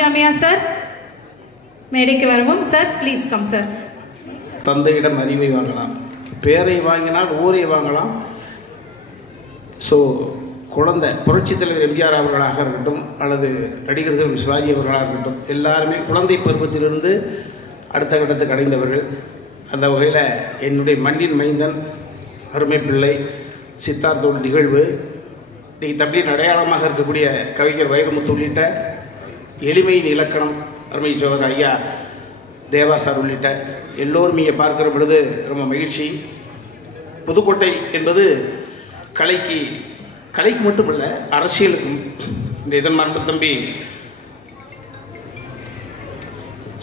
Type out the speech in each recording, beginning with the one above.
அபிராமியா sir மேடைக்கு வரவும். Sir please come sir. தந்தையிடம் அறிவை வாங்கலாம், பேரை வாங்கினால் ஊரை வாங்கலாம். ஸோ குழந்தை புரட்சித் தலைவர் எம்ஜிஆர் அவர்களாக இருக்கட்டும் அல்லது நடிகர்கள் சிவாஜி அவர்களாக இருக்கட்டும், எல்லாருமே குழந்தை பருவத்திலிருந்து அடுத்த கட்டத்துக்கு அடைந்தவர்கள். அந்த வகையில் என்னுடைய மண்ணின் மைந்தன் அருமை பிள்ளை சித்தார்த்தோட நிகழ்வு இன்றைக்கி தமிழின் அடையாளமாக இருக்கக்கூடிய கவிஞர் வைரமுத்து உள்ளிட்ட எளிமையின் இலக்கணம் அருமை சோதர் ஐயா தேவா சார் உள்ளிட்ட எல்லோரும் இங்கே பார்க்கிற பொழுது ரொம்ப மகிழ்ச்சி. புதுக்கோட்டை என்பது கலைக்கு மட்டுமல்ல, அரசியலுக்கும். இந்த இதன் மரபு தம்பி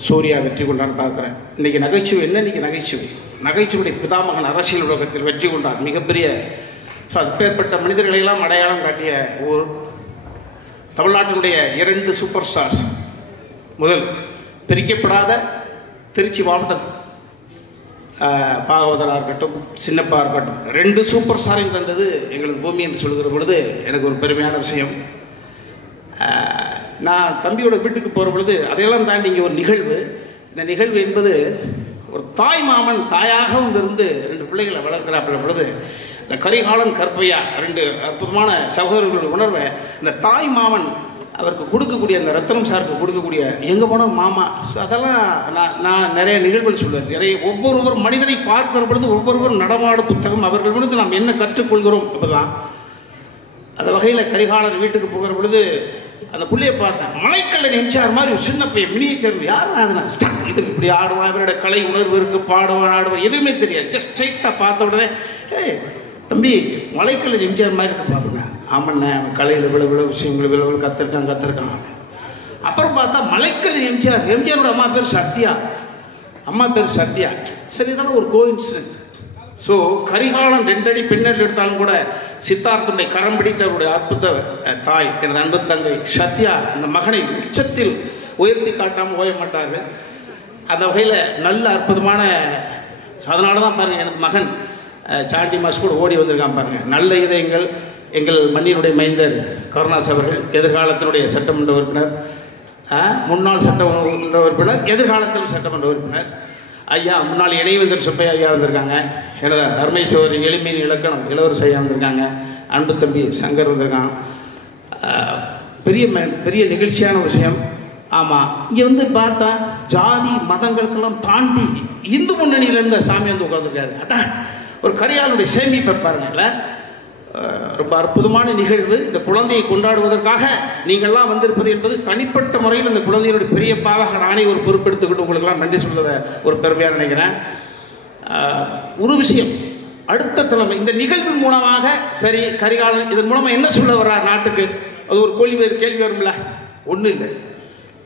சூர்யா வெற்றி கொண்டான்னு பார்க்குறேன். இன்றைக்கி நகைச்சுவை என்ன? இன்றைக்கி நகைச்சுவை பிதாமகன் அரசியல் உலகத்தில் வெற்றி கொண்டான், மிகப்பெரிய. ஸோ அப்பேற்பட்ட மனிதர்களெல்லாம் அடையாளம் காட்டிய ஊர் தமிழ்நாட்டினுடைய 2 சூப்பர் ஸ்டார்ஸ். முதல் பிரிக்கப்படாத திருச்சி மாவட்டம் பாகவதராக இருக்கட்டும், சின்னப்பா இருக்கட்டும், 2 சூப்பர் ஸ்டாரையும் தந்தது எங்களது பூமி என்று சொல்கிற பொழுது எனக்கு ஒரு பெருமையான விஷயம். நான் தம்பியோட வீட்டுக்கு போகிற பொழுது அதையெல்லாம் தாண்டி இங்கே ஒரு நிகழ்வு. இந்த நிகழ்வு என்பது ஒரு தாய் மாமன் தாயாகவும் இருந்து 2 பிள்ளைகளை வளர்க்கிறாப்பில் பொழுது இந்த கரிகாலன் கற்பையா 2 அற்புதமான சகோதரர்களுடைய உணர்வை இந்த தாய் மாமன் அவருக்கு கொடுக்கக்கூடிய, அந்த ரத்தனம் சாருக்கு கொடுக்கக்கூடிய எங்கே போனால் மாமா. ஸோ அதெல்லாம் நான் நிறைய நிகழ்வுகள் சொல்லுவேன். நிறைய ஒவ்வொருவர் மனிதனை பார்க்கிற பொழுது ஒவ்வொருவரும் நடமாடும் புத்தகம். அவர்கள் பொழுது நாம் என்ன கற்றுக்கொள்கிறோம் இப்போதான். அந்த வகையில் கரிகாலன் வீட்டுக்கு போகிற பொழுது அந்த புள்ளையை பார்த்தேன். மலைக்கல்ல எம்ஜிஆர் மாதிரி ஒரு சின்ன பையன் மினியேச்சர். யாரும் அதுனா இது இப்படி ஆடுவான், இவரோட கலை உணர்வு இருக்குது, பாடுவான் ஆடுவான், எதுவுமே தெரியாது. ஜஸ்ட் ஸ்ட்ரைட்டாக பார்த்த உடனே தம்பி மலைக்கல்ல எம்ஜிஆர் மாதிரி இருக்கு பாருங்க. ஆமாண்ணே, கலையில் இவ்வளவு விஷயங்கள் இவ்வளவு கற்றுருக்கான். அப்புறம் பார்த்தா மலைக்கல் எம்ஜிஆரோட அம்மா பேர் சத்யா. சரி, இதெல்லாம் ஒரு கோஇன்சிடென்ட். ஸோ கரிகாலன் 2 அடி பின்னர் எடுத்தாலும் கூட சித்தார்த்தனுடைய கரம் பிடித்தவருடைய அற்புத தாய் எனது அன்பு தங்கை சத்யா இந்த மகனை உச்சத்தில் உயர்த்தி காட்டாமல் ஓய மாட்டார்கள். அந்த வகையில் நல்ல அற்புதமான. அதனால தான் பாருங்கள், எனது மகன் சாண்டி மாஸ் கூட ஓடி வந்திருக்கான் பாருங்கள். நல்ல இதயங்கள். எங்கள் மண்ணினுடைய மைந்தர் கருணாஸ் அவர்கள் எதிர்காலத்தினுடைய சட்டமன்ற உறுப்பினர், முன்னாள் சட்டமன்ற உறுப்பினர், எதிர்காலத்தில் சட்டமன்ற உறுப்பினர். ஐயா முன்னாள் இணைவேந்தர் சுப்பையா ஐயா வந்திருக்காங்க. எனது அருமை சோதரி எளிமையின் இலக்கணம் இளவரசி ஐயா வந்திருக்காங்க. அன்பு தம்பி சங்கர் வந்திருக்கான். பெரிய நிகழ்ச்சியான விஷயம். ஆமாம், இங்கே வந்து பார்த்தா ஜாதி மதங்களுக்கெல்லாம் தாண்டி இந்து முன்னணியிலேருந்து சாமி வந்து உட்காந்துருக்காரு. அட்டா ஒரு கரிகாலனுடைய சேமிப்பை பாருங்களேன். ரொம்ப அற்புதமான நிகழ்வு. இந்த குழந்தையை கொண்டாடுவதற்காக நீங்கள்லாம் வந்திருப்பது என்பது தனிப்பட்ட முறையில் இந்த குழந்தையினுடைய பெரியப்பாவாக நானே ஒரு பொறுப்பெடுத்துக்கிட்டு உங்களுக்கெல்லாம் நன்றி சொல்வதை ஒரு பெருமையாக நினைக்கிறேன். ஒரு விஷயம், அடுத்த தலைமை இந்த நிகழ்வின் மூலமாக சரி கரிகாலன் இதன் மூலமாக என்ன சொல்ல வர்றார் நாட்டுக்கு, அது ஒரு கேள்வி வரும்ல. ஒன்றும் இல்லை,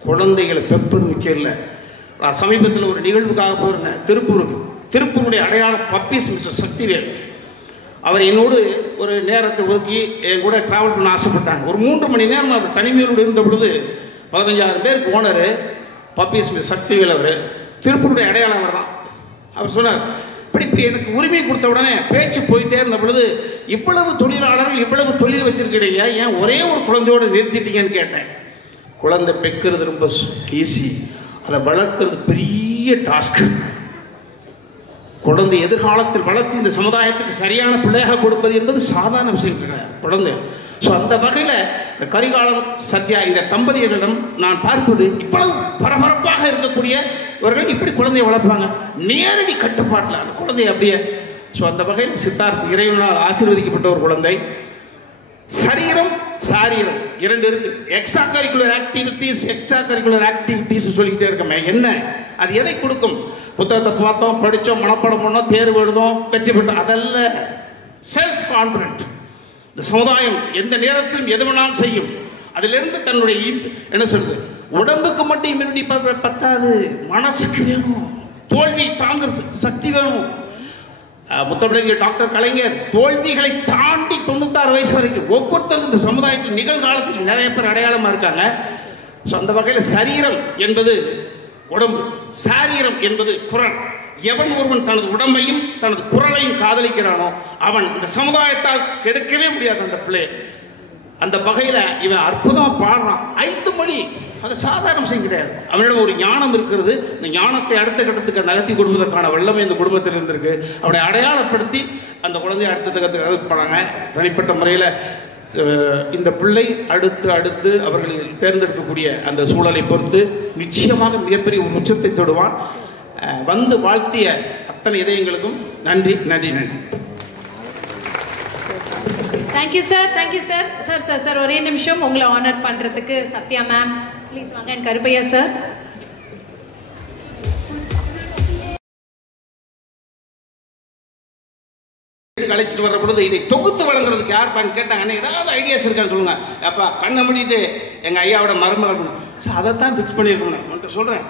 குழந்தைகளை பெப்பது முக்கியம் இல்லை. நான் சமீபத்தில் ஒரு நிகழ்வுக்காக போயிருந்தேன் திருப்பூருடைய அடையாளம் பப்பீஸ் மிஸ்டர் சக்திவேல். அவர் என்னோடு ஒரு நேரத்தை ஒதுக்கி என் கூட ட்ராவல் பண்ண ஆசைப்பட்டாங்க. ஒரு 3 மணி நேரம் அவர் தனிமையோடு இருந்த பொழுது 15,000 பேருக்கு ஓனர் பப்பீஸ் மிஸ்டர் சக்திவேல். அவர் திருப்பூருடைய அடையாளம் அவர் தான். அவர் சொன்னார், இப்படி எனக்கு உரிமை கொடுத்த உடனே பேச்சு போயிட்டே இருந்த பொழுது, இவ்வளவு தொழிலாளர்கள் இவ்வளவு தொழில் வச்சிருக்கிறீங்க, ஏன் ஒரே ஒரு குழந்தையோடு நிறுத்திட்டீங்கன்னு கேட்டேன். குழந்தை பெக்கிறது ரொம்ப ஈஸி, அதை வளர்க்கறது பெரிய டாஸ்க். குழந்தை எதிர்காலத்தில் வளர்த்து இந்த சமுதாயத்துக்கு சரியான பிள்ளையாக கொடுப்பது என்பது சாதாரண விஷயம் கிடையாது. குழந்தை. ஸோ அந்த வகையில் இந்த கரிகாலன் சத்யா இந்த தம்பதியர்களிடம் நான் பார்ப்பது, இவ்வளவு பரபரப்பாக இருக்கக்கூடியவர்கள் இப்படி குழந்தையை வளர்ப்பாங்க, நேரடி கட்டுப்பாட்டில் அந்த குழந்தை அப்படியே. ஸோ அந்த வகையில் சித்தார்த்த இறைவனால் ஆசீர்வதிக்கப்பட்ட ஒரு குழந்தை. சரீரம் சாரீரம் 2 இருக்கு. எக்ஸ்ட்ரா கரிக்குலர் ஆக்டிவிட்டிஸ் சொல்லிக்கிட்டே இருக்கமே, என்ன அது எதை கொடுக்கும்? புத்தகத்தை பார்த்தோம், படித்தோம், மனப்பாடம் பண்ணோம், தேர்வு எழுதோம், வெற்றி பெற்றோம், அதல்ல. Self confident. இந்த சமுதாயம் எந்த நேரத்திலும் எது வேணாலும் செய்யும். அதிலிருந்து தன்னுடைய என்ன சொல்றது, உடம்புக்கு மட்டும் இம்யூனிட்டி பத்தாது, மனசுக்கு வேணும், தோல்வி தாங்குற சக்தி வேணும். முத்தமிழர் டாக்டர் கலைஞர் தோல்விகளை தாண்டி 96 வயசு வரைக்கும் ஒவ்வொருத்தரும் இந்த சமுதாயத்தில் நிகழ்காலத்தில் நிறைய பேர் அடையாளமாக இருக்காங்க. ஸோ அந்த வகையில் சரீரம் என்பது உடம்பு, சாரீரம் என்பது குரல். எவன் ஒருவன் தனது உடம்பையும் தனது குரலையும் காதலிக்கிறானோ அவன் இந்த சமுதாயத்தால் கெடுக்கவே முடியாது அந்த பிள்ளை. அந்த வகையில் இவன் அற்புதமாக பாடுறான். 5 மொழி அதை சாதாரண விஷயம் கிடையாது. அவனிடம் ஒரு ஞானம் இருக்கிறது. இந்த ஞானத்தை அடுத்த கட்டத்துக்கு நகர்த்தி கொடுப்பதற்கான வல்லமை இந்த குடும்பத்தில் இருந்திருக்கு. அவனை அடையாளப்படுத்தி அந்த குழந்தைய அடுத்த கட்டத்துக்கு நகர்த்திப்பாங்க. தனிப்பட்ட முறையில் இந்த பிள்ளை அடுத்து அவர்கள் தேர்ந்தெடுக்கக்கூடிய அந்த சூழலை பொறுத்து நிச்சயமாக மிகப்பெரிய ஒரு உச்சத்தை தொடுவான். வந்து வாழ்த்திய அத்தனை இதயங்களுக்கும் நன்றி நன்றி நன்றி. Thank you sir, thank you sir. Sir sir sir ஒரே நிமிஷம் உங்களை ஆனர் பண்ணுறதுக்கு சத்யா மேம் ப்ளீஸ் வாங்க. And Karuppaiah sir. அழைச்சிட்டு வர்ற பொழுது இதை தொகுத்து வழங்குறதுக்கு யார்ப்பான்னு கேட்டாங்க. ஏதாவது ஐடியாஸ் இருக்கான்னு சொல்லுங்க. அப்பா கண்ணை மூடிட்டு எங்கள் ஐயாவோட மருமகள் சார் அதைத்தான் ஃபிக்ஸ் பண்ணியிருக்கணும் உன்ட்டு சொல்கிறேன்.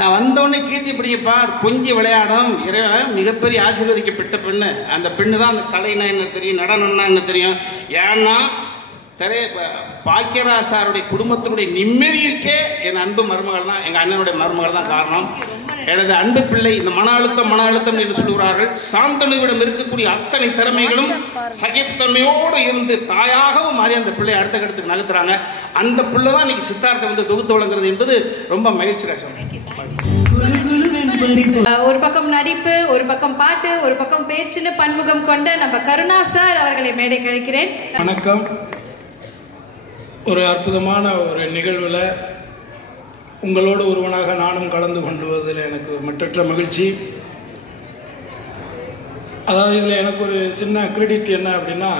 நான் வந்தோடனே கீர்த்தி பிடிக்கப்பா அது கொஞ்சம் விளையாடும். மிகப்பெரிய ஆசீர்வதிக்கப்பட்ட பெண்ணு. அந்த பெண்ணு தான் அந்த கலைனா என்ன தெரியும், நடனம்னா என்ன தெரியும். ஏன்னா பாக்கியராஜ் சாருடைய குடும்பத்தினுடைய நிம்மதிக்கே என் அன்பு மருமகள் தான், எங்கள் அண்ணனுடைய மருமகள் தான் காரணம். எனது அன்பு பிள்ளை இந்த மன அழுத்தம் என்று சொல்கிறார்கள். சாந்தனுவிடம் இருக்கக்கூடிய அத்தனை திறமைகளும் சகிப்புத்தன்மையோடு இருந்து தாயாகவும் மாறி அந்த பிள்ளை அடுத்த கட்டத்துக்கு நகர்த்துறாங்க. அந்த பிள்ளை தான் இன்னைக்கு சித்தார்த்தை வந்து தொகுத்து வழங்குறது என்பது ரொம்ப மகிழ்ச்சி கஷ்டம். ஒரு பக்கம் நடிப்பு, ஒரு பக்கம் பாட்டு, ஒரு பக்கம் பேச்சுன்னு பன்முகம் கொண்ட நம்ம கருணா சார் அவர்களை மேடை கழிக்கிறேன். வணக்கம். ஒரு அற்புதமான ஒரு நிகழ்வில் உங்களோடு ஒருவனாக நானும் கலந்து கொண்டுவதில் எனக்கு மற்றற்ற மகிழ்ச்சி. அதாவது இதில் எனக்கு ஒரு சின்ன கிரெடிட் என்ன அப்படின்னா,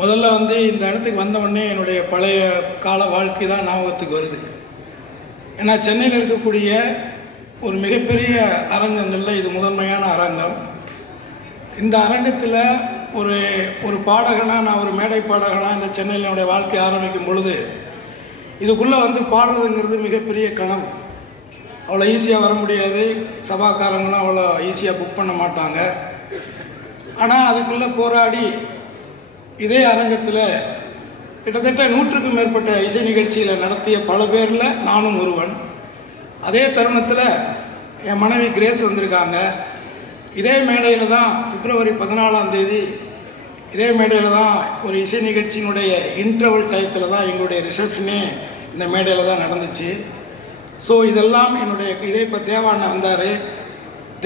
முதல்ல வந்து இந்த இடத்துக்கு வந்த உடனே என்னுடைய பழைய கால வாழ்க்கை தான் ஞாபகத்துக்கு வருது. ஏன்னா சென்னையில் இருக்கக்கூடிய ஒரு மிகப்பெரிய அரங்கங்களில் இது முதன்மையான அரங்கம். இந்த அரங்கத்தில் ஒரு பாடகனாக நான் ஒரு மேடை பாடகனாக இந்த சென்னையில் என்னுடைய வாழ்க்கை ஆரம்பிக்கும் பொழுது இதுக்குள்ளே வந்து பாடுறதுங்கிறது மிகப்பெரிய கனவு. அவ்வளோ ஈஸியாக வர முடியாது. சபாக்காரங்களும் அவ்வளோ ஈஸியாக புக் பண்ண மாட்டாங்க. ஆனால் அதுக்குள்ளே போராடி இதே அரங்கத்தில் கிட்டத்தட்ட 100க்கும் மேற்பட்ட இசை நிகழ்ச்சியில் நடத்திய பல பேரில் நானும் ஒருவன். அதே தருணத்தில் என் மனைவி கிரேஸ் வந்திருக்காங்க. இதே மேடையில் தான் பிப்ரவரி 14ஆம் தேதி இதே மேடையில் தான் ஒரு இசை நிகழ்ச்சியினுடைய இன்டர்வல் டயத்தில் தான் எங்களுடைய ரிசப்ஷனே இந்த மேடையில் தான் நடந்துச்சு. ஸோ இதெல்லாம் என்னுடைய இதே இப்போ தேவாண்ணன் வந்தார்.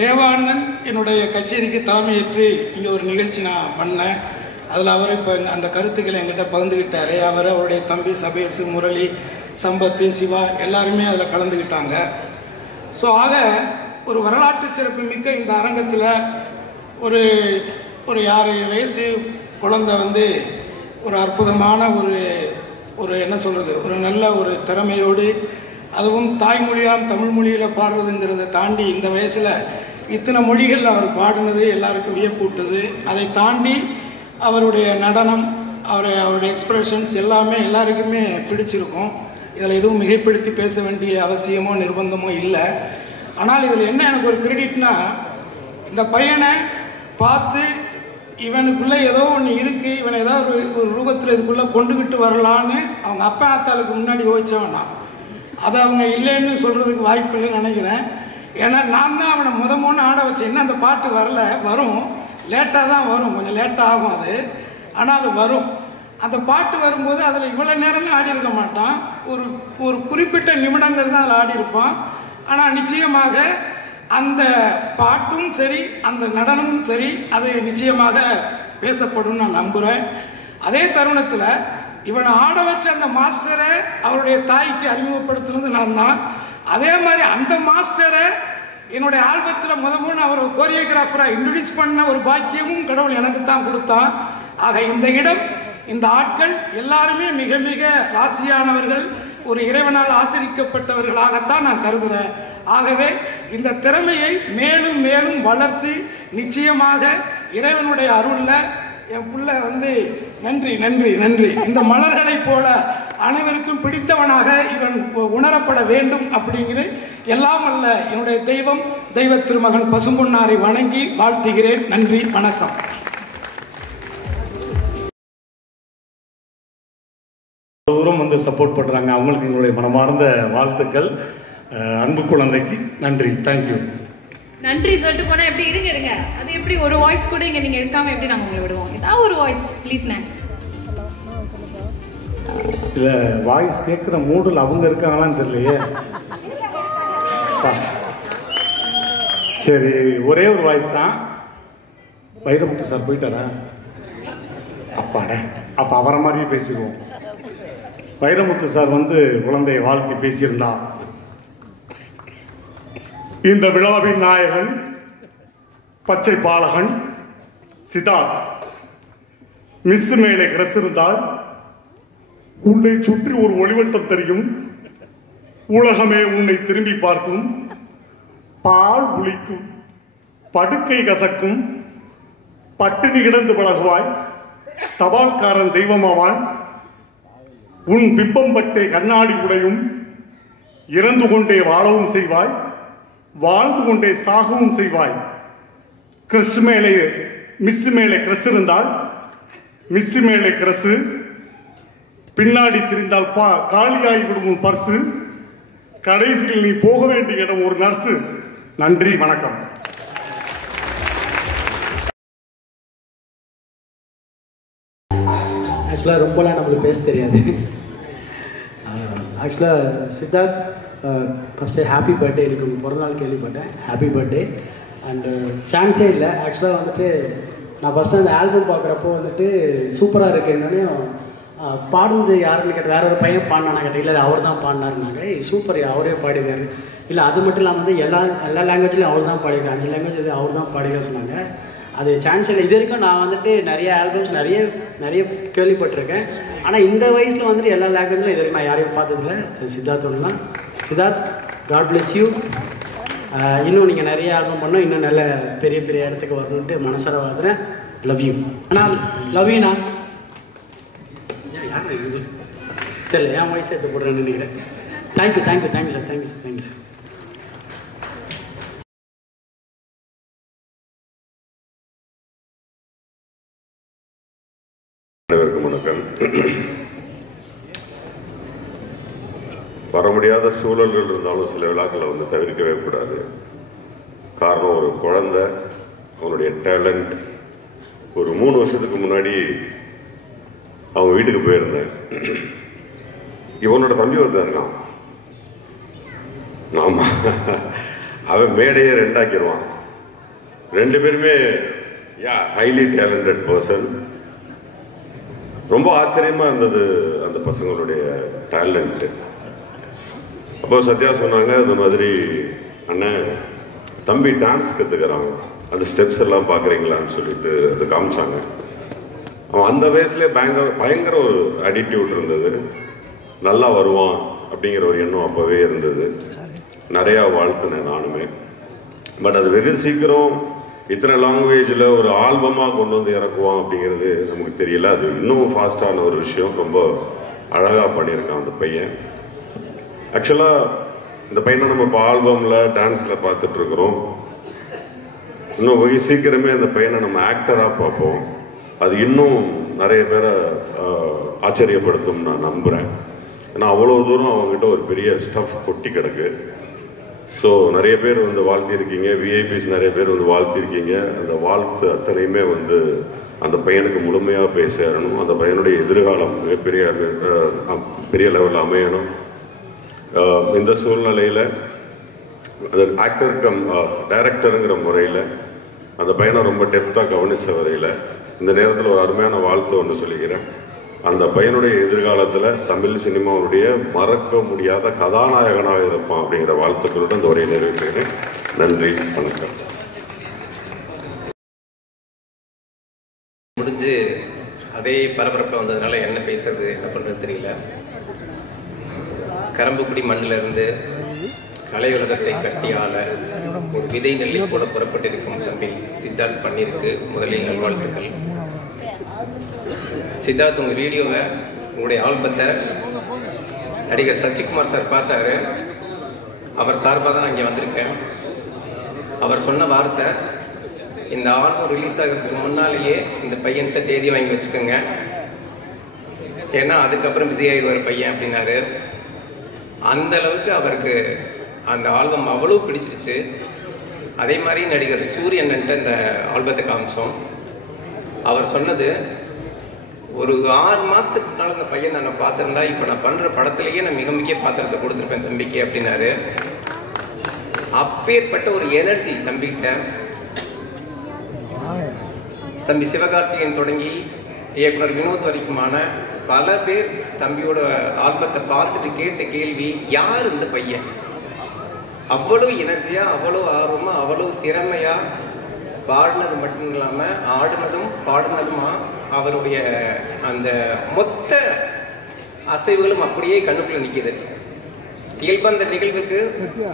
தேவாண்ணன் என்னுடைய கச்சேரிக்கு தலைமையேற்று இங்கே ஒரு நிகழ்ச்சி நான் பண்ணேன். அதில் அவர் இப்போ அந்த கருத்துக்களை என்கிட்ட பகிர்ந்துக்கிட்டார். அவருடைய தம்பி சபேஷ், முரளி, சம்பத்து, சிவா எல்லாருமே அதில் கலந்துக்கிட்டாங்க. ஸோ ஆக ஒரு வரலாற்று சிறப்பு மிக்க இந்த அரங்கத்தில் ஒரு 6 வயசு குழந்தை வந்து ஒரு அற்புதமான ஒரு என்ன சொல்கிறது, ஒரு நல்ல ஒரு திறமையோடு, அதுவும் தாய்மொழியாம் தமிழ் மொழியில் பாடுறதுங்கிறத தாண்டி இந்த வயசில் இத்தனை மொழிகள் அவர் பாடினது எல்லாருக்கும் வியப்பூட்டுது. அதை தாண்டி அவருடைய நடனம், அவருடைய எக்ஸ்பிரஷன்ஸ் எல்லாமே எல்லாருக்குமே பிடிச்சிருக்கும். இதில் எதுவும் மிகைப்படுத்தி பேச வேண்டிய அவசியமோ நிர்பந்தமோ இல்லை. ஆனால் இதில் என்ன எனக்கு ஒரு கிரெடிட்னா, இந்த பையனை பார்த்து இவனுக்குள்ளே ஏதோ ஒன்று இருக்குது, இவனை ஏதாவது ஒரு ரூபத்தில் இதுக்குள்ளே கொண்டுகிட்டு வரலான்னு அவங்க அப்பா ஆத்தாளுக்கு முன்னாடி யோசிச்சவனா. அதை அவங்க இல்லைன்னு சொல்கிறதுக்கு வாய்ப்பு இல்லைன்னு நினைக்கிறேன். ஏன்னா நான் தான் அவனை முதமொன்று ஆட வச்சேன். என்ன அந்த பாட்டு வரல, வரும், லேட்டாக தான் வரும், கொஞ்சம் லேட்டாக ஆகும் அது, ஆனால் அது வரும். அந்த பாட்டு வரும்போது அதில் இவ்வளோ நேரம்லாம் ஆடி இருக்க மாட்டான். ஒரு குறிப்பிட்ட நிமிடங்கள் தான் அதில் ஆடி இருப்பான். ஆனால் நிச்சயமாக அந்த பாட்டும் சரி, அந்த நடனமும் சரி, அது நிச்சயமாக பேசப்படும் நான் நம்புகிறேன். அதே தருணத்தில் இவனை ஆட வச்ச அந்த மாஸ்டரை அவருடைய தாய்க்கு அறிமுகப்படுத்துனது நான் தான். அதே மாதிரி அந்த மாஸ்டரை என்னுடைய ஆல்பத்தில் முதல்ல அவர் கோரியோகிராஃபராக இன்ட்ரடியூஸ் பண்ண ஒரு பாக்கியமும் கடவுள் எனக்கு தான் கொடுத்தான். ஆக இந்த இடம், இந்த ஆட்கள் எல்லாருமே மிக மிக ராசியானவர்கள், ஒரு இறைவனால் ஆசிரிக்கப்பட்டவர்களாகத்தான் நான் கருதுகிறேன். ஆகவே இந்த திறமையை மேலும் மேலும் வளர்த்து நிச்சயமாக இறைவனுடைய அருள்ல என் புள்ள வந்து நன்றி நன்றி நன்றி இந்த மலர்களைப் போல அனைவருக்கும் பிடித்தவனாக இவன் உணரப்பட வேண்டும் அப்படிங்கிற எல்லாம் அல்ல என்னுடைய தெய்வம் தெய்வ திருமகன் பசும்பொன்னாரை வணங்கி வாழ்த்துகிறேன். நன்றி, வணக்கம். தூரம் வந்து சப்போர்ட் பண்ணுறாங்க, அவங்களுக்கு எங்களுடைய மனமார்ந்த வாழ்த்துக்கள். அன்பு குழந்தைக்கு நன்றி, தேங்க்யூ. நன்றி சொல்லிட்டு போனா எப்படி இருங்க அது எப்படி ஒரு வாய்ஸ் கூட இங்க நீங்க இருக்காம எப்படி நாங்க உங்களை விடுவோம்? ஏதாவது ஒரு வாய்ஸ் ப்ளீஸ். இல்லை வாய்ஸ் கேட்குற மூடில் அவங்க இருக்காங்களான்னு தெரியலையே. சரி, ஒரே ஒரு வாய்ஸ் தான். வைரமுத்து சார் போயிட்டாரா? அப்பாடா, அப்போ அவரை மாதிரியே பேசிடுவோம். வைரமுத்து சார் குழந்தையை வாழ்த்தி பேசியிருந்தா, இந்த விழாவின் நாயகன் பச்சை பாலகன் சித்தார்த். மிஸ் மேலே கிரஸ் இருந்தால் உன்னை சுற்றி ஒரு ஒளிவட்டம் தெரியும், உலகமே உன்னை திரும்பி பார்க்கும், பால் புளிக்கும், படுக்கை கசக்கும், பட்டினி கிடந்து பழகுவாய், தபால்காரன் தெய்வமாவான், உன் பிம்பம் பட்டே கண்ணாடி உடையும், இறந்து கொண்டே வாழவும் செய்வாய், வாழ்ந்து கொண்டே சாகவும் செய்வாய். கிறிஸ் மேலே மிஸ் மேலே கிரஸ் இருந்தால் மிஸ் மேலே கிரஸ், பின்னாடி திரிந்தால் காலியாகி விடும் உன் பர்சு, கடைசியில் நீ போக வேண்டிய இடம் ஒரு நர்ஸு. நன்றி, வணக்கம். ஆக்சுவலாக ரொம்பலாம் நம்மளுக்கு பேச தெரியாது. ஆக்சுவலாக சித்தார்த், ஃபஸ்ட்டு ஹாப்பி பர்த்டே. எனக்கு பிறந்தநாள் கேள்விப்பட்டேன், ஹாப்பி பர்த்டே. அண்டு சான்ஸே இல்லை. ஆக்சுவலாக நான் ஃபஸ்ட்டு அந்த ஆல்பம் பார்க்குறப்போ சூப்பராக இருக்குன்னே பாடுறது யாருன்னு கேட்ட, வேற ஒரு பையன் பாடினானா கேட்டேன். இல்லை அவர் தான் பாடினாருனாங்க. சூப்பர், அவரே பாடினார். இல்லை அது மட்டும் இல்லாமல் எல்லா லாங்குவேஜ்லையும் அவர் தான் பாடிருக்காரு, 5 லாங்குவேஜ் அவர் தான் பாடிக்க சொன்னாங்க. அது சான்ஸ் இல்லை. இது வரைக்கும் நான் நிறைய ஆல்பம்ஸ் நிறைய கேள்விப்பட்டிருக்கேன். ஆனால் இந்த வயசில் எல்லா லாங்குவேஜ்லையும் இது வரைக்கும் நான் யாரையும் பார்த்ததில்லை. சித்தார்த்தோடலாம். Siddharth, God bless you. இன்னும் நீங்கள் நிறைய ஆல்பம் பண்ணோம், இன்னும் நல்ல பெரிய பெரிய இடத்துக்கு வரணுன்ட்டு மனசார வாழ்றேன். Love you. ஆனால் லவ் யூண்ணா தெரியல, என் வயசு எடுத்து போடுறேன்னு நினைக்கிறேன். Thank you sir. Thank you sir. அனைவருக்கும் வணக்கம். வர முடியாத சூழல்கள் இருந்தாலும் சில விழாக்களை தவிர்க்கவே கூடாது. காரணம், ஒரு குழந்தை அவனுடைய டேலண்ட். ஒரு 3 வருஷத்துக்கு முன்னாடி அவங்க வீட்டுக்கு போயிருந்தேன். இவனோட தம்பி ஒருத்தன் இருக்கான். ஆமா, அவன் மேடையை 2 ஆக்கிடுவான். 2 பேருமே ஹைலி டேலண்டட் பர்சன். ரொம்ப ஆச்சரியமா இருந்தது அந்த பசங்களுடைய டேலண்ட். அப்போ சத்யா சொன்னாங்க, இந்த மாதிரி அண்ணன் தம்பி டான்ஸ் கற்றுக்கிறான், அந்த ஸ்டெப்ஸ் எல்லாம் பார்க்குறீங்களான்னு சொல்லிட்டு அது காமிச்சாங்க. அவன் அந்த வயசுலேயே பயங்கர ஒரு ஆட்டிடியூட் இருந்தது. நல்லா வருவான் அப்படிங்கிற ஒரு எண்ணம் அப்போவே இருந்தது. நிறையா வாழ்த்துனேன் நானுமே. பட் அது வெகு சீக்கிரம் இத்தனை லாங்குவேஜில் ஒரு ஆல்பமாக கொண்டு இறக்குவான் அப்படிங்கிறது நமக்கு தெரியல. அது இன்னும் ஃபாஸ்டான ஒரு விஷயம். ரொம்ப அழகாக பண்ணியிருக்கான் அந்த பையன். ஆக்சுவலாக இந்த பையனை நம்ம இப்போ ஆல்பமில் டான்ஸில் பார்த்துட்ருக்குறோம். இன்னும் வெகு சீக்கிரமே அந்த பையனை நம்ம ஆக்டராக பார்ப்போம். அது இன்னும் நிறைய பேரை ஆச்சரியப்படுத்தும் நான் நம்புகிறேன். ஏன்னா அவ்வளோ தூரம் அவங்ககிட்ட ஒரு பெரிய ஸ்டஃப் கொட்டி கிடக்கு. ஸோ நிறைய பேர் வாழ்த்திருக்கீங்க, விஐபிஸ் நிறைய பேர் வாழ்த்திருக்கீங்க. அந்த வாழ்த்து அத்தனையுமே அந்த பையனுக்கு முழுமையாக போய் சேரணும். அந்த பையனுடைய எதிர்காலம் பெரிய லெவலில் அமையணும். இந்த சூழ்நிலையில் அது ஆக்டர் கம் டைரக்டருங்கிற முறையில் அந்த பையனை ரொம்ப டெப்த்தாக கவனித்த வரையில் இந்த நேரத்தில் ஒரு அருமையான வாழ்த்து ஒன்று சொல்லிக்கிறேன். அந்த பையனுடைய எதிர்காலத்தில் தமிழ் சினிமாவுடைய மறக்க முடியாத கதாநாயகனாக இருப்பான் அப்படிங்கிற வாழ்த்துக்களுடன் இந்த உரையை நிறைவேற்றுகிறேன். நன்றி, வணக்கம். முடிஞ்சு அதே பரபரப்பில் வந்ததுனால என்ன பேசுறது என்ன பண்ணுறது தெரியல. கரம்புக்குடி மண்ணிலிருந்து கலை உலகத்தை கட்டியால ஒரு விதை நெல்லை கூட புறப்பட்டிருக்கும் தம்பி சித்தார்த் பண்ணியிருக்கு. முதலில் நல்வாழ்த்துக்கள். சித்தார்த், உங்கள் வீடியோவை, உங்களுடைய ஆல்பத்தை நடிகர் சசிகுமார் சார் பார்த்தாரு. அவர் சார்பாக தான் நான் இங்கே வந்திருக்கேன். அவர் சொன்ன வார்த்தை, இந்த ஆல்பம் ரிலீஸ் ஆகிறதுக்கு முன்னாலேயே இந்த பையன்கிட்ட தேதி வாங்கி வச்சுக்கோங்க, ஏன்னா அதுக்கப்புறம் பிஸி ஆகிடுவார் பையன் அப்படின்னாரு. அந்த அளவுக்கு அவருக்கு அந்த ஆல்பம் அவ்வளோ பிடிச்சிருச்சு. அதே மாதிரி நடிகர் சூரியன்ட்ட இந்த ஆல்பத்தை காமிச்சோம். அவர் சொன்னது, ஒரு 6 மாசத்துக்கு முன்னால் அந்த பையன் நான் பார்த்துருந்தா இப்போ நான் பண்ற படத்திலேயே நான் மிக முக்கிய பாத்திரத்தை கொடுத்துருப்பேன் தம்பிக்கு அப்படின்னாரு. அப்பேற்பட்ட ஒரு எனர்ஜி தம்பிகிட்ட. தம்பி சிவகார்த்திகேயன் தொடங்கி இயக்குனர் வினோத் வரைக்குமான பல பேர் தம்பியோட ஆல்பத்தை பார்த்துட்டு கேட்ட கேள்வி, யார் இந்த பையன்? அவ்வளவு எனர்ஜியா, அவ்வளவு ஆர்வமா, அவ்வளவு திறமையா பாடினது மட்டும் இல்லாம ஆடினதும் பாடினதுமா அவருடைய அந்த மொத்த அசைவுகளும் அப்படியே கண்ணுக்குள்ள நிக்குது. இயல்பா அந்த நிகழ்வுக்கு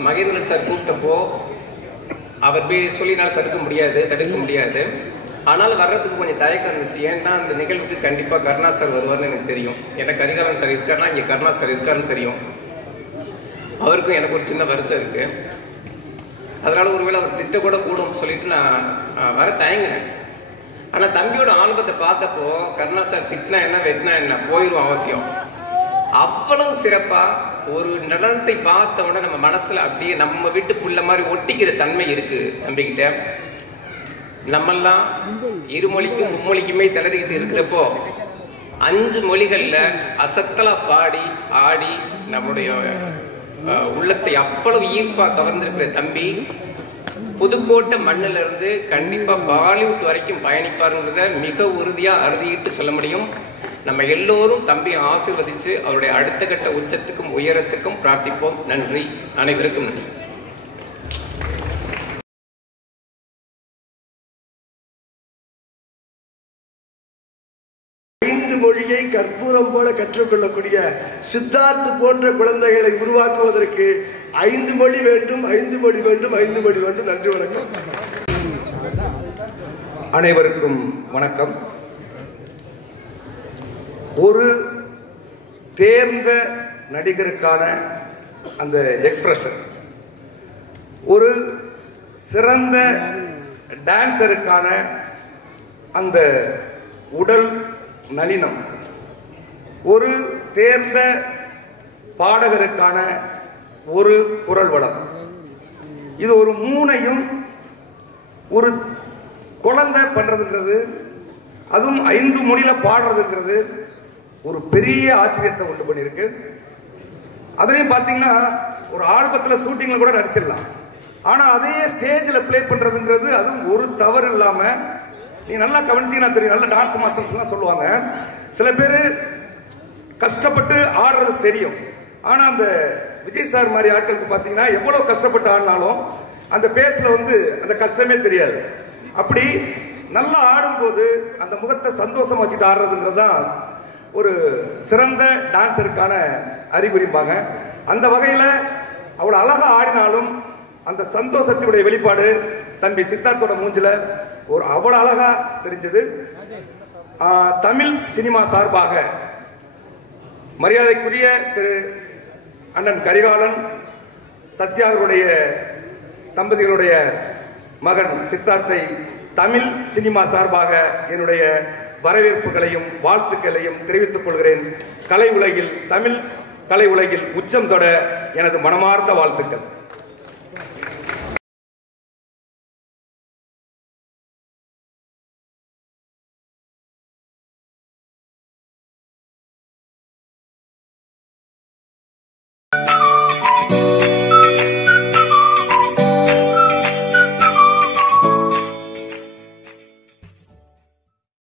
மகேந்திரன் சார் கூப்பிட்டப்போ அவர் போய் சொல்லினால தடுக்க முடியாது. ஆனால் வர்றதுக்கு கொஞ்சம் தயக்கம் இருந்துச்சு. ஏன்னா அந்த நிகழ்வுக்கு கண்டிப்பா கருணா சார் வருவார்னு எனக்கு தெரியும். ஏன்னா கரிகாலன் சார் இருக்காருன்னா இங்க கருணா சார் இருக்காருன்னு தெரியும். அவருக்கும் எனக்கு ஒரு சின்ன வருத்தம் இருக்கு. அதனால ஒருவேளை அவர் திட்ட கூட கூடும் சொல்லிட்டு நான் வர தயங்கினேன். ஆனா தம்பியோட ஆல்பத்தை பார்த்தப்போ கருணா சார் திட்டினா என்ன வெட்டினா என்ன போயிடும் அவசியம். அவ்வளவு சிறப்பா ஒரு நடனத்தை பார்த்த உடனே நம்ம மனசுல அப்படியே நம்ம வீட்டு புள்ள மாதிரி ஒட்டிக்கிற தன்மை இருக்கு தம்பிக்கிட்ட. நம்மெல்லாம் இருமொழிக்கும் மும்மொழிக்குமே திணறிக்கிட்டு இருக்கிறப்போ 5 மொழிகள்ல அசத்தலா பாடி ஆடி நம்முடைய உள்ளத்தை அவ்வளவு ஈர்ப்பா கவர்ந்திருக்கிற தம்பி புதுக்கோட்டை மண்ணில இருந்து கண்டிப்பா பாலிவுட் வரைக்கும் பயணிப்பாருங்கிறத மிக உறுதியா அறுதியிட்டு சொல்ல முடியும். நம்ம எல்லோரும் தம்பியை ஆசீர்வதிச்சு அவருடைய அடுத்த கட்ட உச்சத்துக்கும் உயரத்துக்கும் பிரார்த்திப்போம். நன்றி, அனைவருக்கும் நன்றி. மொழியை கற்பூரம் போல கற்றுக்கொள்ளக்கூடிய சித்தார்த்து போன்ற குழந்தைகளை உருவாக்குவதற்கு 5 மொழி வேண்டும். நன்றி, வணக்கம். அனைவருக்கும் வணக்கம். ஒரு தேர்ந்த நடிகருக்கான அந்த எக்ஸ்பிரஷன், ஒரு சிறந்த டான்சருக்கான அந்த உடல் நளினம், ஒரு தேர்ந்த பாடகருக்கான ஒரு குரல் வளம், இது ஒரு 3ஐயும் ஒரு குழந்தை பண்றதுன்றது, அதுவும் 5 மொழியில பாடுறதுங்கிறது ஒரு பெரிய ஆச்சரியத்தை உண்டு பண்ணியிருக்கு. அதுலயும் பாத்தீங்கன்னா ஒரு ஆல்பத்துல ஷூட்டிங்ல கூட நடிச்சிடலாம். ஆனா அதையே ஸ்டேஜில் பிளே பண்றதுங்கிறது அதுவும் ஒரு தவறு இல்லாம, நீ நல்லா கவனிச்சீங்கன்னா தெரியும். நல்ல டான்ஸ் மாஸ்டர்ஸ் எல்லாம் சொல்லுவாங்க, சில பேர் கஷ்டப்பட்டு ஆடுறது தெரியும். ஆனா அந்த விஜய் சார் மாதிரி ஆட்களுக்கு பாத்தீங்கன்னா எவ்வளவு கஷ்டப்பட்டு ஆடினாலும் அந்த பேஸ்ல அந்த கஷ்டமே தெரியாது. அப்படி நல்லா ஆடும்போது அந்த முகத்தை சந்தோஷமா வச்சுட்டு ஆடுறதுங்கிறது தான் ஒரு சிறந்த டான்ஸருக்கான அறிகுறிப்பாங்க. அந்த வகையில அவ்வளவு அழகா ஆடினாலும் அந்த சந்தோஷத்தினுடைய வெளிப்பாடு தம்பி சித்தார்த்தோட மூஞ்சில ஒரு அவ்வளவு அழகா தெரிஞ்சது. தமிழ் சினிமா சார்பாக மரியாதைக்குரிய திரு அண்ணன் கரிகாலன் சத்யாவுடைய தம்பதிகளுடைய மகன் சித்தார்த்தை தமிழ் சினிமா சார்பாக என்னுடைய வரவேற்புகளையும் வாழ்த்துக்களையும் தெரிவித்துக் கொள்கிறேன். கலை உலகில், தமிழ் கலை உலகில் உச்சம் தொட எனது மனமார்ந்த வாழ்த்துக்கள்.